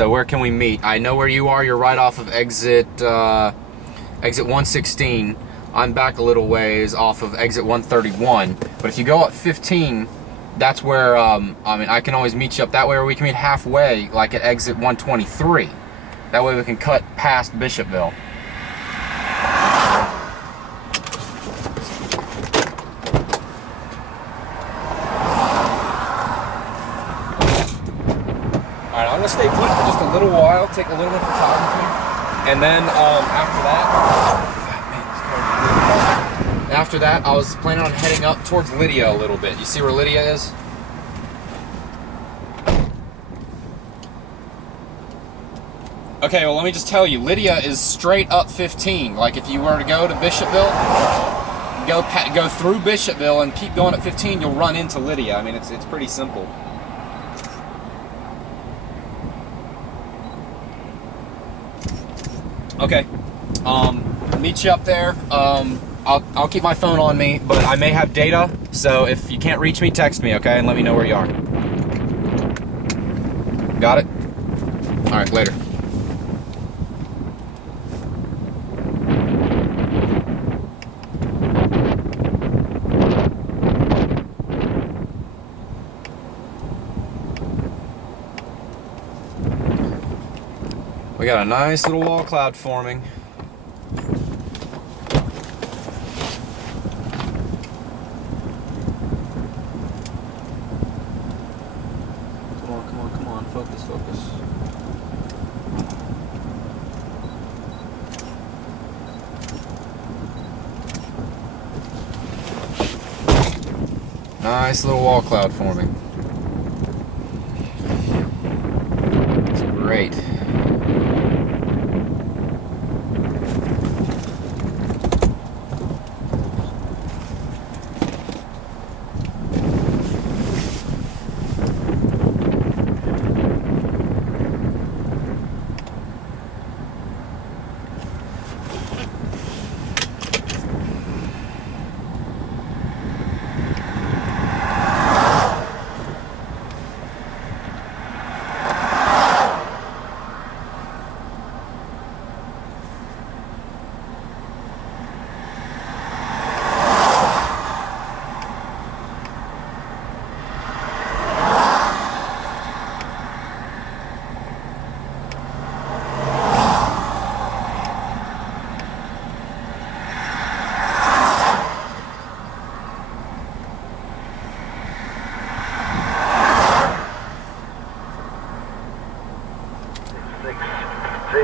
So where can we meet? I know where you are. You're right off of exit 116. I'm back a little ways off of exit 131. But if you go up 15, that's where, I mean, I can always meet you up that way, or we can meet halfway, like at exit 123. That way we can cut past Bishopville. Alright, I'm going to stay put for just a little while, take a little bit of photography, and then after that, I was planning on heading up towards Lydia a little bit. You see where Lydia is? Okay, well, let me just tell you, Lydia is straight up 15. Like, if you were to go to Bishopville, go through Bishopville and keep going at 15, you'll run into Lydia. I mean, it's pretty simple. Okay, meet you up there. I'll keep my phone on me, but I may have data, so if you can't reach me, text me, okay, and let me know where you are. Got it? All right, later. We got a nice little wall cloud forming. Come on, focus. Nice little wall cloud forming. It's great.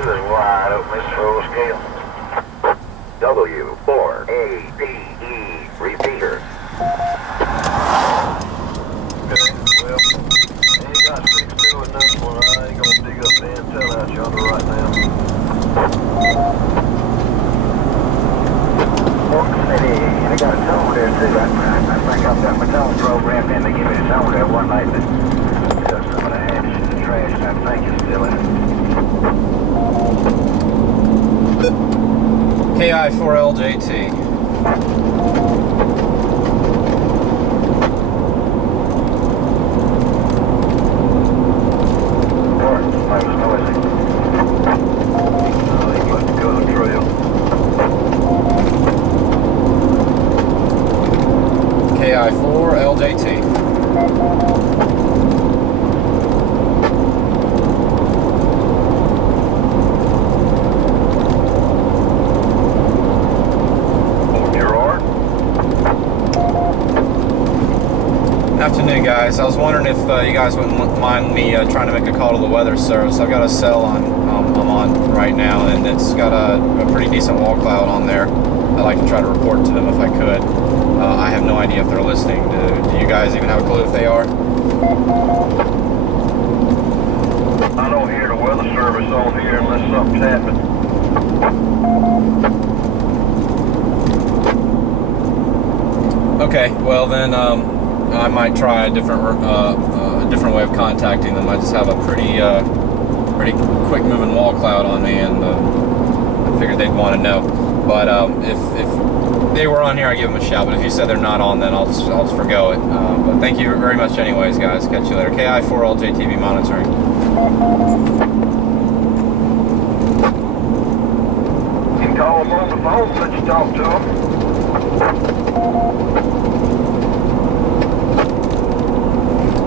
Wide open full scale. W4APE repeater. Okay, well, ain't got 6-2 in this one. I ain't gonna dig up the antenna out yonder right now. Oak City, they got a tone there too. I think I've got my tone programmed in to give me a tone there one night that does some of the ash and the trash, and I think it's still in it. KI4LJT. KI4LJT. Afternoon, guys. I was wondering if you guys wouldn't mind me trying to make a call to the weather service. I've got a cell I'm on right now, and it's got a pretty decent wall cloud on there. I'd like to try to report to them if I could. I have no idea if they're listening. Do you guys even have a clue if they are? I don't hear the weather service on here unless something's happened. Okay, well then I might try a different way of contacting them. I just have a pretty quick moving wall cloud on me, and I figured they'd want to know. But if they were on here, I'd give them a shout. But if you said they're not on, then I'll just forgo it. But thank you very much anyways, guys. Catch you later. KI4LJTV monitoring. Call them on the phone and let you talk to them.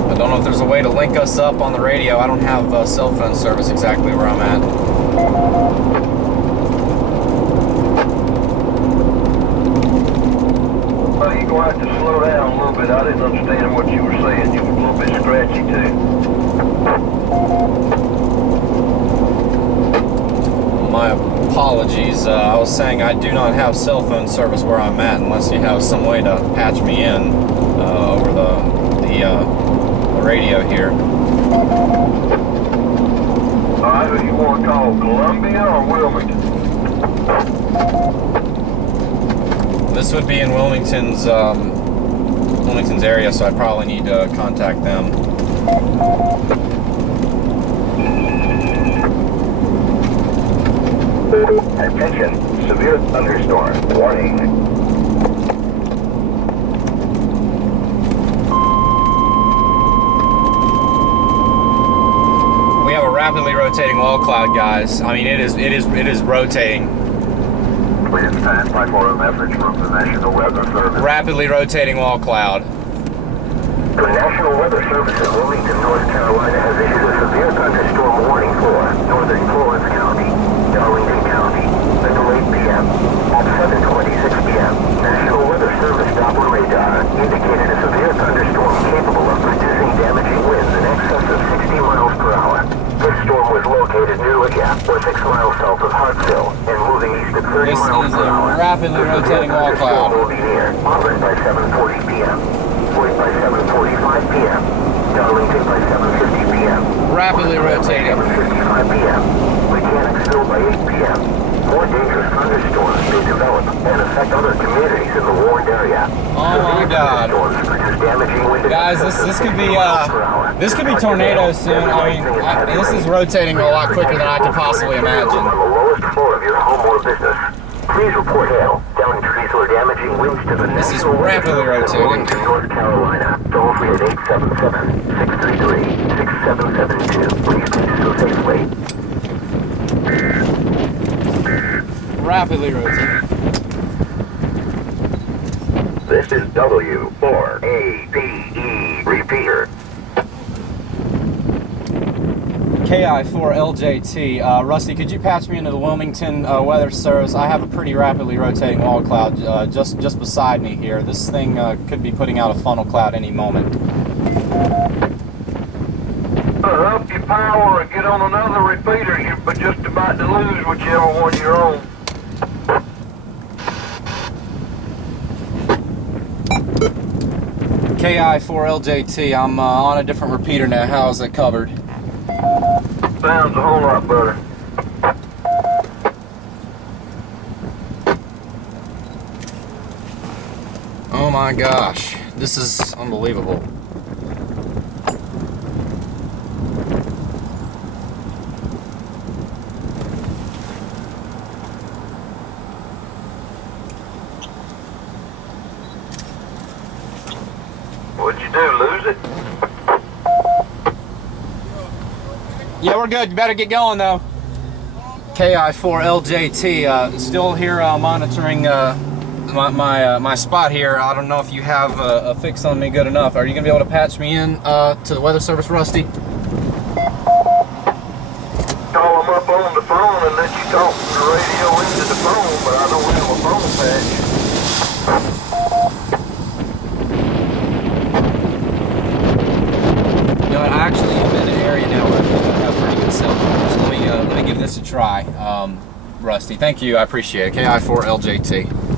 I don't know if there's a way to link us up on the radio. I don't have cell phone service exactly where I'm at. Well, you're going to have to slow down a little bit. I didn't understand what you were saying. You were a little bit scratchy, too. My apologies. I was saying I do not have cell phone service where I'm at unless you have some way to patch me in over the radio here. Alright, who you want to call, Columbia or Wilmington? This would be in Wilmington's area, so I probably need to contact them. Attention, severe thunderstorm warning. We have a rapidly rotating wall cloud, guys. I mean, it is rotating. We stand by for a message from the National Weather Service. Rapidly rotating wall cloud. The National Weather Service in Wilmington, North Carolina has issued a severe thunderstorm warning for northern Florence County, Darlington County, until 8 p.m. At 7:26 p.m., National Weather Service Doppler radar indicated a severe thunderstorm capable of producing damaging winds in excess of 60 miles per hour. This storm was located near a gap, or 6 miles south of Hartsville, and moving east at 30 This miles is per a hour. rapidly rotating wall cloud. Will be near Auburn by 7:40 p.m. Point by 7:45 p.m. Darlington by 7:50 p.m. Rapidly rotating. 7:55 p.m. Mechanicsville by 8 p.m. More dangerous thunderstorms may develop and affect other communities in the warned area. Oh my God, guys, this could be tornadoes soon. I mean, this is rotating a lot quicker than I could possibly imagine. On the lowest floor of your home or business, please report hail, down trees or damaging winds to the This is rapidly rotating. To North Carolina, toll free at 877-633-6772. Please do so safely. Rapidly rotating. This is W4APE repeater. KI4LJT. Rusty, could you patch me into the Wilmington Weather Service? I have a pretty rapidly rotating wall cloud just beside me here. This thing could be putting out a funnel cloud any moment. Up your power and get on another repeater. You're just about to lose whichever one you're on. KI4LJT. I'm on a different repeater now. How is it covered? Sounds a whole lot better. Oh my gosh, this is unbelievable. What'd you do, lose it? Yeah, we're good. You better get going though. KI4LJT. Still here monitoring my spot here. I don't know if you have a fix on me good enough. Are you gonna be able to patch me in to the weather service, Rusty? Call them up on the phone and let you talk from the radio into the phone, but I don't have a phone patch. You know what, I actually am in an area now where I think I have pretty good cell coverage. So let me give this a try, Rusty. Thank you, I appreciate it. KI4LJT.